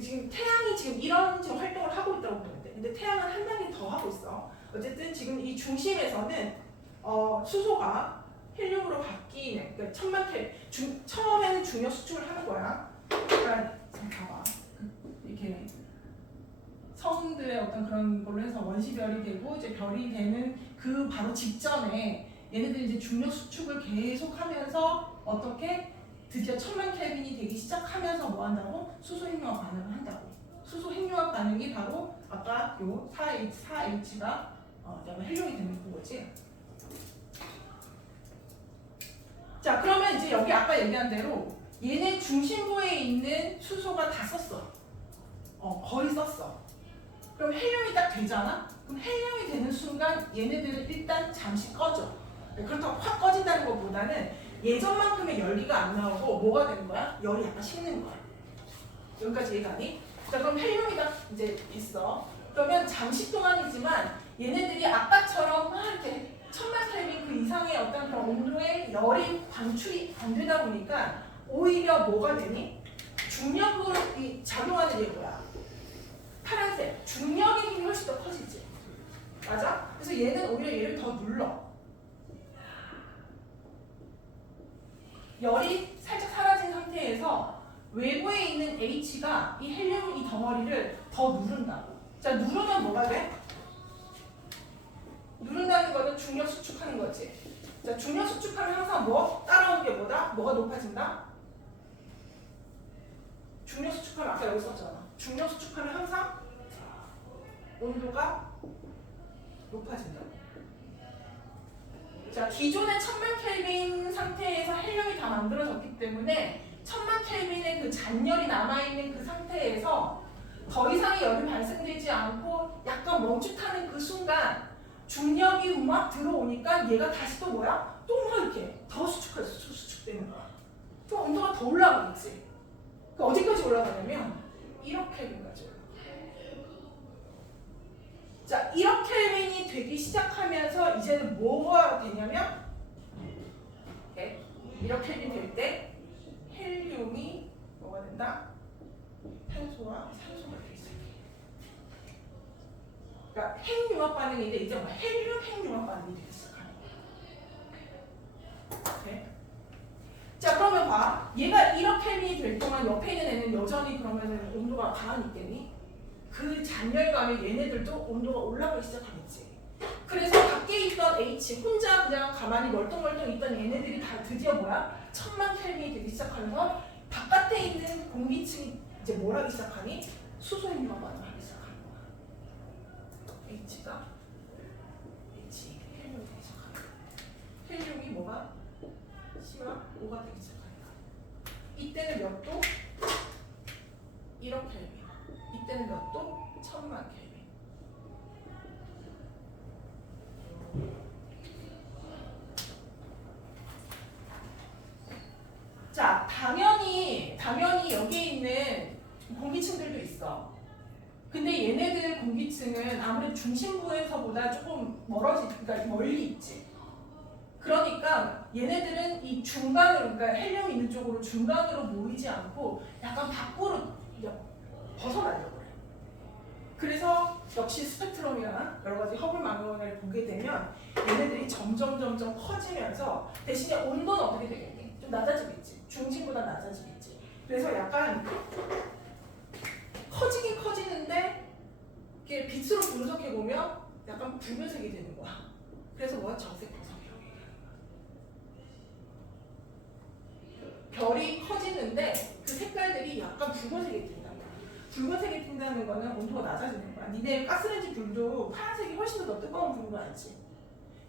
지금 태양이 지금 이런 지금 활동을 하고 있다고 보는데, 근데 태양은 한 단계 더 하고 있어. 어쨌든 지금 이 중심에서는 수소가 헬륨으로 바뀌는, 그러니까 천만 켈 처음에는 중력 수축을 하는 거야. 그러니까 봐봐, 이렇게 성운들의 어떤 그런 걸로 해서 원시별이 되고 이제 별이 되는 그 바로 직전에 얘네들이 이제 중력 수축을 계속하면서 어떻게 드디어 천만 켈빈이 되기 시작하면서 뭐 한다고? 수소 핵융합 반응을 한다고. 수소 핵융합 반응이 바로 아까 요 4H가 헬륨이 되는 그거지. 자, 그러면 이제 여기 아까 얘기한 대로 얘네 중심부에 있는 수소가 다 썼어. 거의 썼어. 그럼 헬륨이 딱 되잖아? 그럼 헬륨이 되는 순간 얘네들은 일단 잠시 꺼져. 그렇다고 확 꺼진다는 것보다는 예전만큼의 열기가 안 나오고 뭐가 되는 거야? 열이 약간 식는 거야. 여기까지 이해가니? 자, 그럼 헬륨이 딱 이제 있어. 그러면 잠시 동안이지만 얘네들이 아까처럼 막 이렇게 천만 켈빈 그 이상의 어떤 그런 온도의 열이 방출이 안 되다 보니까 오히려 뭐가 되니? 중력으로 작용하는 게 뭐야? 파란색. 중력의 힘이 훨씬 더 커지지. 맞아? 그래서 얘는 오히려 얘를 더 눌러. 열이 살짝 사라진 상태에서 외부에 있는 H가 이 헬륨 이 덩어리를 더 누른다고. 자, 누르면 뭐가 돼? 누른다는 거는 중력 수축하는 거지. 자, 중력 수축하면 항상 뭐? 따라오는 게 뭐다? 뭐가 높아진다? 중력 수축하면 아까 여기 썼잖아. 중력 수축하면 항상 온도가 높아진다. 자, 기존의 천만 켈빈 상태에서 헬륨이 다 만들어졌기 때문에 천만 켈빈의 그 잔열이 남아있는 그 상태에서 더 이상의 열이 발생되지 않고 약간 멈칫하는 그 순간 중력이 막 들어오니까 얘가 다시 또 뭐야? 또 막 이렇게 더 수축되는 거야. 또 온도가 더 올라가겠지. 그러니까 어디까지 올라가냐면 1억 켈빈까지 올라가. 자, 1억 켈빈이 되기 시작하면서 이제는 뭐가 되냐면 1억 켈빈 될 때 헬륨이 뭐가 된다? 탄소와 산소가 되기 시작해. 그러니까 핵융합 반응인데 이제 뭐 헬륨 핵융합 반응이 되기 시작하는 거야. 오케이? 자, 그러면 봐. 얘가 1억 켈빈이 될 동안 옆에 있는 애는 여전히 그러면 온도가 가만히 있겠니? 그 잔열감에 얘네들도 온도가 올라가기 시작하겠지. 그래서 밖에 있던 H 혼자 그냥 가만히 멀뚱멀뚱 있던 얘네들이 다 드디어 뭐야? 천만 켈빈이 되기 시작하면서 바깥에 있는 공기층이 이제 뭘 하기 시작하니? 수소 핵융합 반응을 하기 시작하는 거야. H가 헬륨이 되기 시작하는 거야. 헬륨이 뭐가? C와 O가 되기 시작하는 거야. 이때는 몇 도? 1억 켈빈. 이때는 몇 도? 1000만 켈빈. 자, 당연히 있어. 근데 얘네들 공기층은 아무래도 중심부에서보다 조금 그러니까 멀리 있지. 그러니까 얘네들은 이 중간으로, 그러니까 헬륨이 있는 쪽으로 중간으로 모이지 않고 약간 밖으로 벗어나려고 그래. 그래서 역시 스펙트럼이나 여러 가지 허블 망원을 보게 되면 얘네들이 점점 커지면서 대신에 온도는 어떻게 되겠니? 좀 낮아지겠지. 중심보다 낮아지겠지. 그래서 약간 커지긴 커지는데 이게 빛으로 분석해 보면 약간 붉은색이 되는 거야. 그래서 뭐야? 적색 거성이라고 얘기해. 별이 커지는데 그 색깔들이 약간 붉은색이 띈다는 거야. 붉은색이 띈다는 거는 온도가 낮아지는 거야. 니네 가스레인지 불도 파란색이 훨씬 더 뜨거운 불인 거 알지?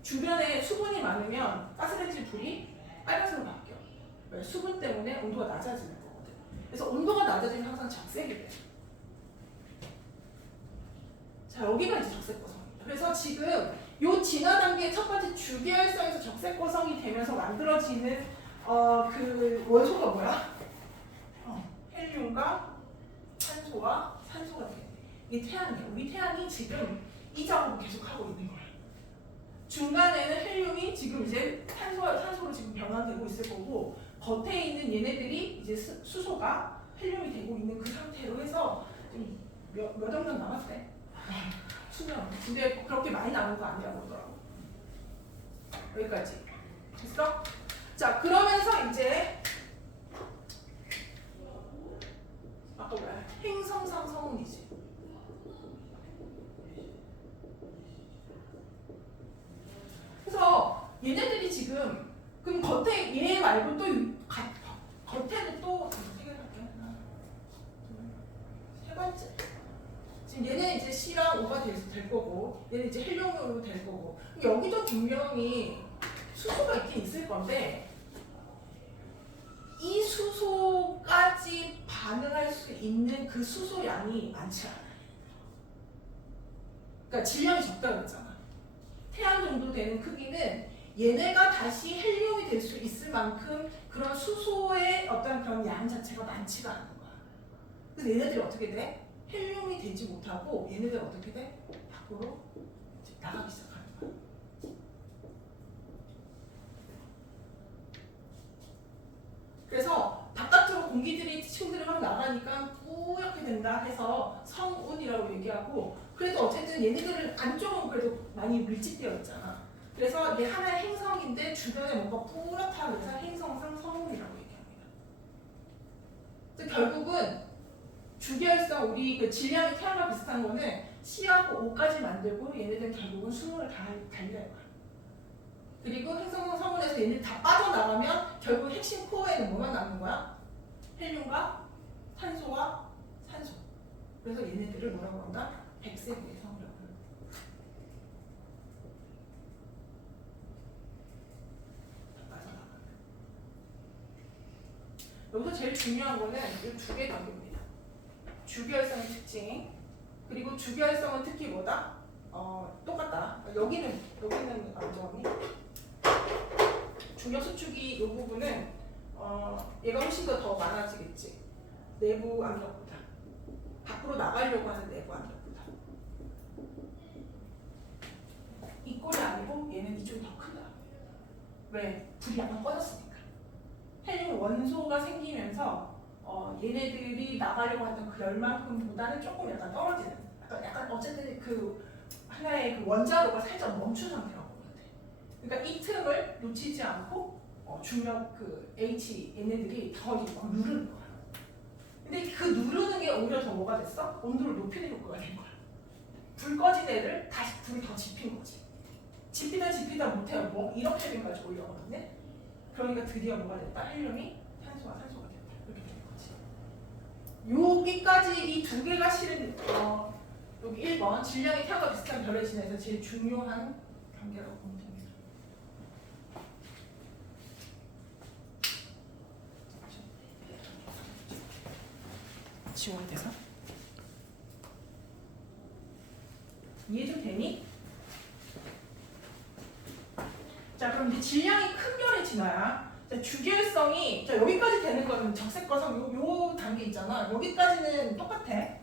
주변에 수분이 많으면 가스레인지 불이 빨간색으로 바뀌어. 왜? 수분 때문에 온도가 낮아지는 거거든. 그래서 온도가 낮아지면 항상 적색이 돼. 자, 여기가 이제 적색거성입니다. 그래서 지금 요 진화 단계의 첫 번째 주계열성에서 적색거성이 되면서 만들어지는 그 원소가 뭐야? 헬륨과 산소와 산소가 되겠네. 이게 태양이야. 우리 태양이 지금 이 작업을 계속 하고 있는 거야. 중간에는 헬륨이 지금 이제 산소로 지금 변환되고 있을 거고 겉에 있는 얘네들이 이제 수소가 헬륨이 되고 있는 그 상태로 해서 지금 몇 억년 남았대. 수명. 근데 그렇게 많이 남은 거 아니라고 그러더라고. 여기까지. 됐어? 자, 그러면서 이제 아까 뭐야? 행성상 성운이지. 그래서 얘네들이 지금 그럼 겉에 얘 말고 또 겉에는 또 세 번째. 지금 얘는 이제 C랑 O가 될 거고 얘는 이제 헬륨으로 될 거고 여기도 분명히 수소가 있긴 있을 건데 이 수소까지 반응할 수 있는 그 수소량이 많지 않아요. 그러니까 질량이 적다고 했잖아. 태양 정도 되는 크기는 얘네가 다시 헬륨이 될 수 있을 만큼 그런 수소의 어떤 그런 양 자체가 많지가 않은 거야. 그래서 얘네들이 어떻게 돼? 헬륨이 되지 못하고 얘네들 어떻게 돼? 밖으로 나가기 시작하는 거야. 그래서 바깥으로 공기들이 친구들이 막 나가니까 뿌옇게 된다 해서 성운이라고 얘기하고 그래도 어쨌든 얘네들은 안쪽은 그래도 많이 밀집되어 있잖아. 그래서 이게 하나의 행성인데 주변에 뭔가 뿌옇다고 해서 행성상 성운이라고 얘기합니다. 그래서 결국은 주계열성 우리 그 질량이 태양과 비슷한 거는 C하고 O까지 만들고 얘네들은 결국은 수능을 다 달려요. 그리고 행성상 성운에서 얘네들 다 빠져나가면 결국 핵심 코어에는 뭐만 남는 거야? 헬륨과 산소와 산소. 그래서 얘네들을 뭐라고 한다? 백색의 성이라고 합니다. 빠져나가면. 여기서 제일 중요한 거는 이 두 개 단계입니다. 주계열성의 특징 그리고 주계열성은 특히 뭐다? 똑같다. 여기는 안 적었니? 중력 수축이 이 부분은 얘가 훨씬 더 많아지겠지. 내부 압력보다 밖으로 나가려고 하는 내부 압력보다 이 꼴이 아니고 얘는 이쪽이 더 크다. 왜? 불이 약간 꺼졌으니까. 헬륨 원소가 생기면서 얘네들이 나가려고 하던 그 열만큼보다는 조금 약간 떨어지는 약간 어쨌든 그 하나의 그 원자로가 살짝 멈춘 상태라고 보면 돼. 그러니까 이 틈을 놓치지 않고 중력 그 H 얘네들이 더 막 누르는 거야. 근데 그 누르는 게 오히려 더 뭐가 됐어? 온도를 높이는 효과가 된 거야. 불 꺼진 애를 다시 불이 더 지핀 거지. 지피다 못해 뭐 이렇게 된까지 올려버렸네. 그러니까 드디어 뭐가 됐다? 헬륨이 산소가 됐다. 이렇게 된 거지. 여기까지 이 두 개가 실은 여기 1번 질량이 태양과 비슷한 별의 진화에서 제일 중요한 단계라고 보면 됩니다. 지워야 돼서 이해 좀 되니? 자, 그럼 이제 질량이 큰 별의 진화야. 자, 주계열성이 자 여기까지 되는 거는 적색거성 요 단계 있잖아. 여기까지는 똑같아.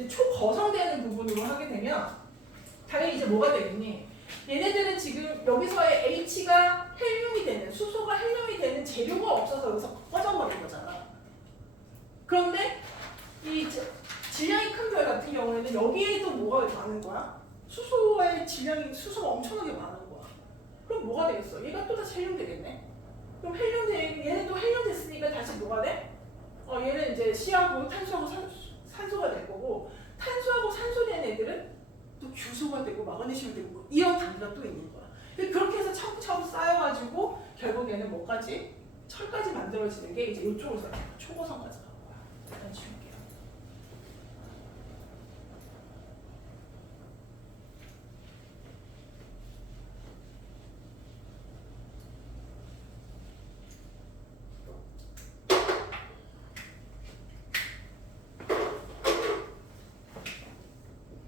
이제 초거성되는 부분으로 하게 되면 당연히 이제 뭐가 되겠니? 얘네들은 지금 여기서의 H가 헬륨이 되는, 수소가 헬륨이 되는 재료가 없어서 여기서 꺼져버린 거잖아. 그런데 이 질량이 큰 별 같은 경우에는 여기에도 뭐가 많은 거야? 수소의 질량이, 수소가 엄청나게 많은 거야. 그럼 뭐가 되겠어? 얘가 또 다시 헬륨 되겠네? 그럼 얘네도 헬륨 됐으니까 다시 뭐가 돼? 얘는 이제 C하고 탄소하고 산소가 될 거고, 탄소하고 산소 된 애들은 또 규소가 되고 마그네슘이 되고 이런 단계가 또 있는 거야. 그렇게 해서 차곡차곡 쌓여가지고 결국에는 뭐까지? 철까지 만들어지는 게 이제 이쪽으로 초고성까지 가는 거야. 일단 줄게요.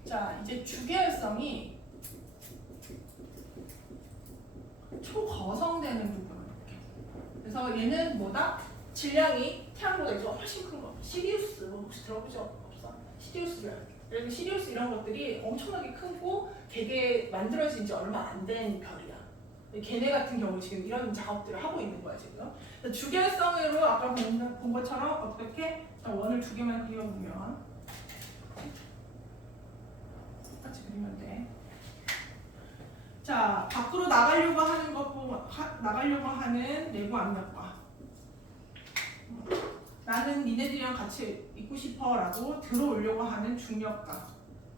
자, 이제 주계열성이 초거성되는 부분. 그래서 얘는 뭐다? 질량이 태양보다 이제 훨씬 큰 거. 시리우스 혹시 들어보지 없어? 시리우스. 시리우스 이런 것들이 엄청나게 크고 되게 만들어진 지 얼마 안 된 별이야. 걔네 같은 경우 지금 이런 작업들을 하고 있는 거야 지금. 주계열성으로 아까 본 것처럼 어떻게 원을 두 개만 그려보면. 같이 그리면 돼. 자, 밖으로 나가려고 하는 내부 압력과 나는 니네들이랑 같이 있고 싶어라고 들어오려고 하는 중력과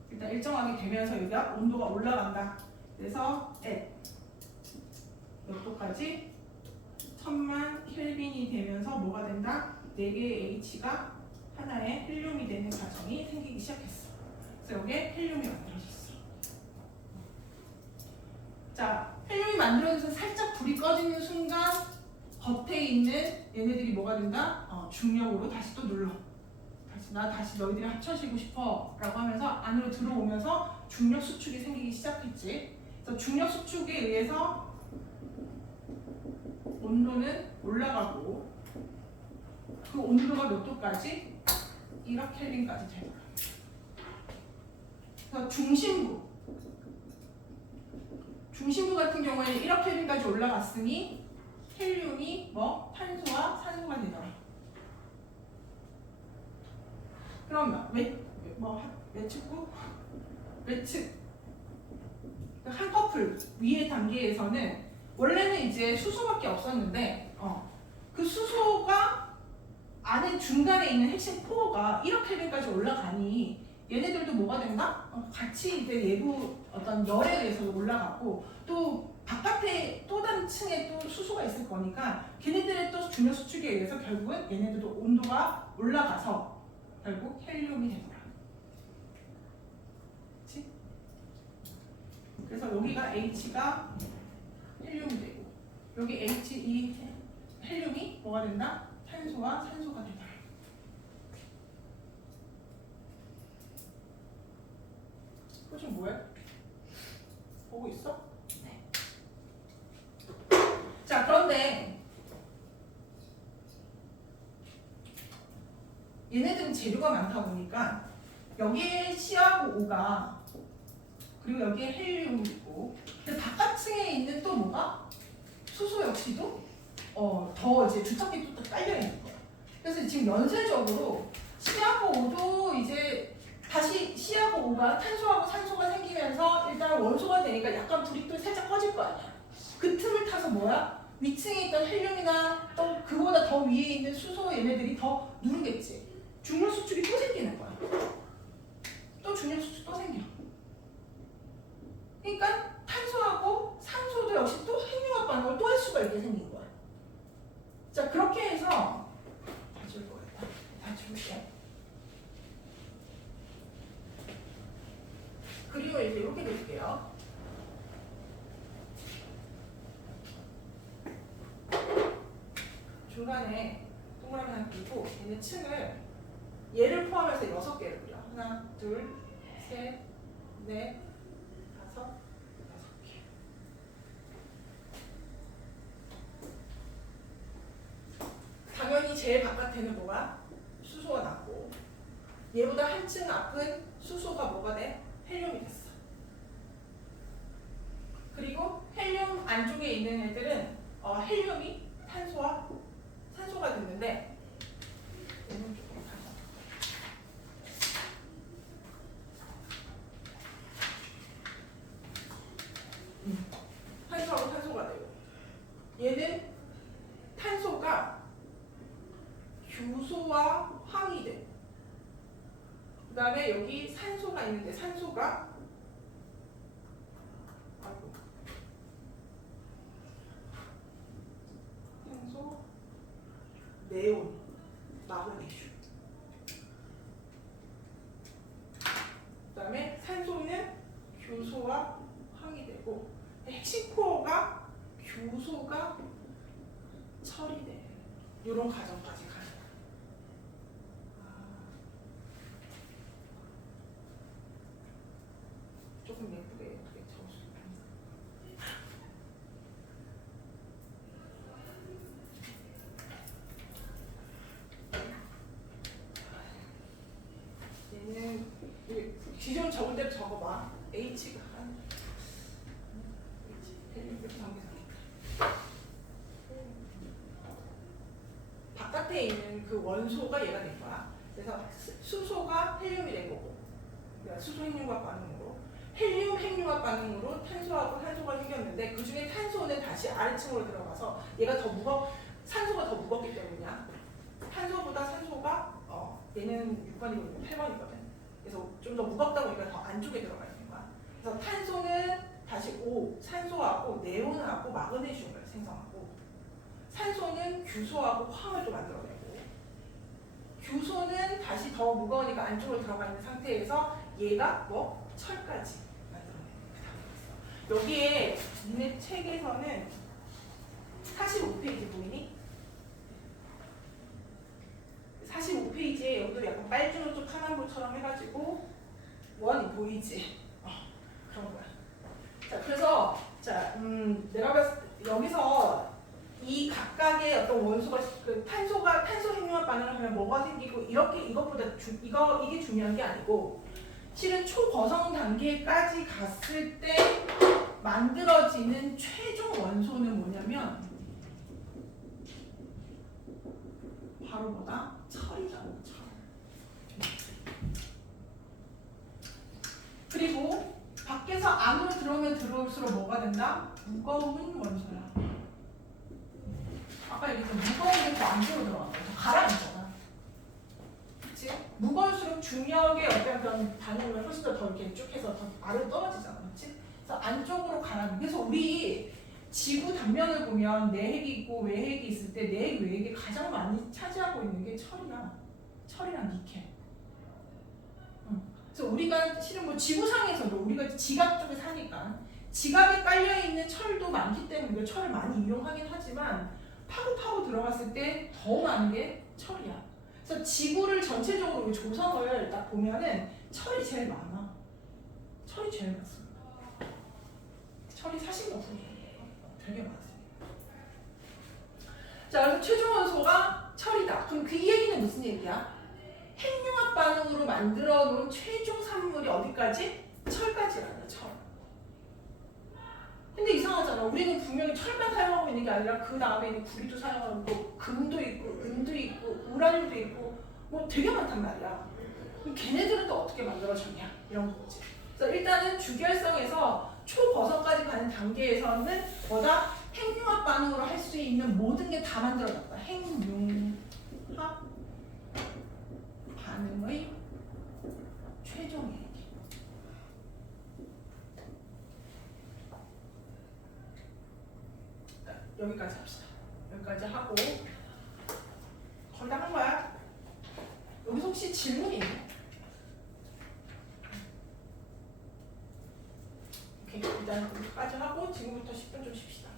일단 일정하게 되면서 여기가 온도가 올라간다. 그래서 몇 도까지? 1000만 켈빈이 되면서 뭐가 된다? 4개의 H가 하나의 헬륨이 되는 과정이 생기기 시작했어. 그래서 여기에 헬륨이 만들어졌어. 자, 헬륨이 만들어져서 살짝 불이 꺼지는 순간 겉에 있는 얘네들이 뭐가 된다? 중력으로 다시 또 눌러. 다시 너희들이 합쳐지고 싶어 라고 하면서 안으로 들어오면서 중력 수축이 생기기 시작했지. 그래서 중력 수축에 의해서 온도는 올라가고 그 온도가 몇 도까지? 1억 켈빈까지 되더라. 그래서 중심부 같은 경우에는 1억 켈빈까지 올라갔으니 헬륨이 탄소와 산소가 되더라. 그러면 외측 한 커플 위의 단계에서는 원래는 이제 수소밖에 없었는데 그 수소가 안에 중간에 있는 핵심 코어가 1억 켈빈까지 올라가니 얘네들도 뭐가 된다? 같이 이제 내부 어떤 열에 의해서 올라가고 또 바깥에 또 다른 층에 또 수소가 있을 거니까 걔네들의 또 중력 수축에 의해서 결국은 얘네들도 온도가 올라가서 결국 헬륨이 되더라. 그치? 그래서 여기가 H가 헬륨이 되고 여기 이 헬륨이 뭐가 된다? 탄소와 산소가 되더라. 표정 뭐해? 보고 있어? 네. 자, 그런데 얘네들은 재료가 많다 보니까 여기에 C하고 O가 그리고 여기에 헬륨이 있고 근데 바깥층에 있는 또 뭐가? 수소 역시도 더 이제 주특기 또 깔려 있는 거야. 그래서 지금 연쇄적으로 C하고 O도 이제 다시 C하고 O가 탄소하고 산소가 생기면서 일단 원소가 되니까 약간 불이 또 살짝 꺼질 거 아니야. 그 틈을 타서 뭐야? 위층에 있던 헬륨이나 또 그보다 더 위에 있는 수소 얘네들이 더 누르겠지. 중력 수축이 또 생기는 거야. 또 중력 수축 또 생겨. 그러니까 탄소하고 산소도 역시 또 핵융합 반응을 또 할 수가 있게 생긴 거야. 자, 그렇게 해서 다 줄 거겠다. 다 줄게. 그리고 이제 이렇게 드릴게요. 중간에 동그라미 하나 그리고 얘네 층을 얘를 포함해서 6개를 그려. 하나, 둘, 셋, 넷, 다섯, 6개. 당연히 제일 바깥에는 뭐가? 수소가 났고 얘보다 한층 앞은 수소가 뭐가 돼? 헬륨이 됐어. 그리고 헬륨 안쪽에 있는 애들은 헬륨이 산소가 됐는데 얘는 조금 달라. 탄소하고 탄소가 되고 얘는 탄소가 규소와 황이 되고 그 다음에 여기 산소가 있는데 산소가 산소, 네온, 마그네슘. 그 다음에 산소는 규소와 황이 되고 핵심 코어가 규소가 철이 돼. 이런 과정까지 가는 거야. 조금 예쁘게 적었어. 얘는 기존 적은 대로 적어봐. H가 한 이렇게 바깥에 있는 그 원소가 얘가 된 거야. 그래서 수소가 헬륨이 된 거고, 수소 핵융합 반응으로 헬륨 핵융합 반응으로 탄소하고 탄소가 생겼는데 그 중에 탄소는 다시 아래층으로 들어가서 얘가 산소가 더 무겁기 때문이야. 탄소보다 산소가 얘는 6번이거든, 8번이거든. 그래서 좀 더 무겁다 보니까 더 안쪽에 들어가 있는 거야. 그래서 탄소는 다시 산소하고 네온하고 마그네슘을 생성하고 산소는 규소하고 황을 또 만들어내고 규소는 다시 더 무거우니까 안쪽으로 들어가 있는 상태에서 얘가 철까지 만들어내는 거야. 여기에 니네 책에서는 45페이지 보이니? 45페이지에 여기도 약간 빨주노초 파남볼처럼 해가지고 원이 보이지? 그런 거야. 자, 그래서 내가 봤을 때 여기서 이 각각의 어떤 원소가 탄소 핵융합 반응을 하면 뭐가 생기고 이것보다 이게 중요한 게 아니고 실은 초거성 단계까지 갔을 때 만들어지는 최종 원소는 뭐냐면 바로 뭐다? 철이잖아. 철. 그리고 밖에서 안으로 들어오면 들어올수록 뭐가 된다? 무거운 원소야. 아까 얘기했던 무거운 게 더 안쪽으로 들어간다. 더 가라앉잖아. 그치? 무거울수록 중력의 어떤 그런 반응을 훨씬 더 이렇게 쭉 해서 더 아래로 떨어지잖아. 그치? 그래서 안쪽으로 가라앉는. 그래서 우리 지구 단면을 보면 내핵이 있고 외핵이 있을 때 내핵, 외핵이 가장 많이 차지하고 있는 게 철이야. 철이랑 니켈. 그래서 우리가 실은 지구상에서도 우리가 지각 쪽에 사니까 지각에 깔려있는 철도 많기 때문에 철을 많이 이용하긴 하지만 파고 들어갔을 때 더 많은 게 철이야. 그래서 지구를 전체적으로 조성을 딱 보면은 철이 제일 많아. 철이 제일 많습니다. 철이 40%예요. 되게 많습니다. 자, 그래서 최종 원소가 철이다. 그럼 그 얘기는 무슨 얘기야? 핵융합 반응으로 만들어 놓은 최종 산물이 어디까지? 철까지라는 철. 근데 이상하잖아. 우리는 분명히 철만 사용하고 있는 게 아니라 그 다음에 있는 구리도 사용하고 금도 있고 은도 있고 우라늄도 있고 뭐 되게 많단 말이야. 그럼 걔네들은 또 어떻게 만들어졌냐? 이런 거지. 그래서 일단은 주결성에서 초거성까지 가는 단계에서는 뭐다? 핵융합 반응으로 할 수 있는 모든 게 다 만들어졌다. 핵융합 반응의 최종 얘기. 여기까지 합시다. 여기까지 하고 거의 다 한 거야. 여기서 혹시 질문이 있나요? 오케이, 일단 여기까지 하고 지금부터 10분 좀 쉽시다.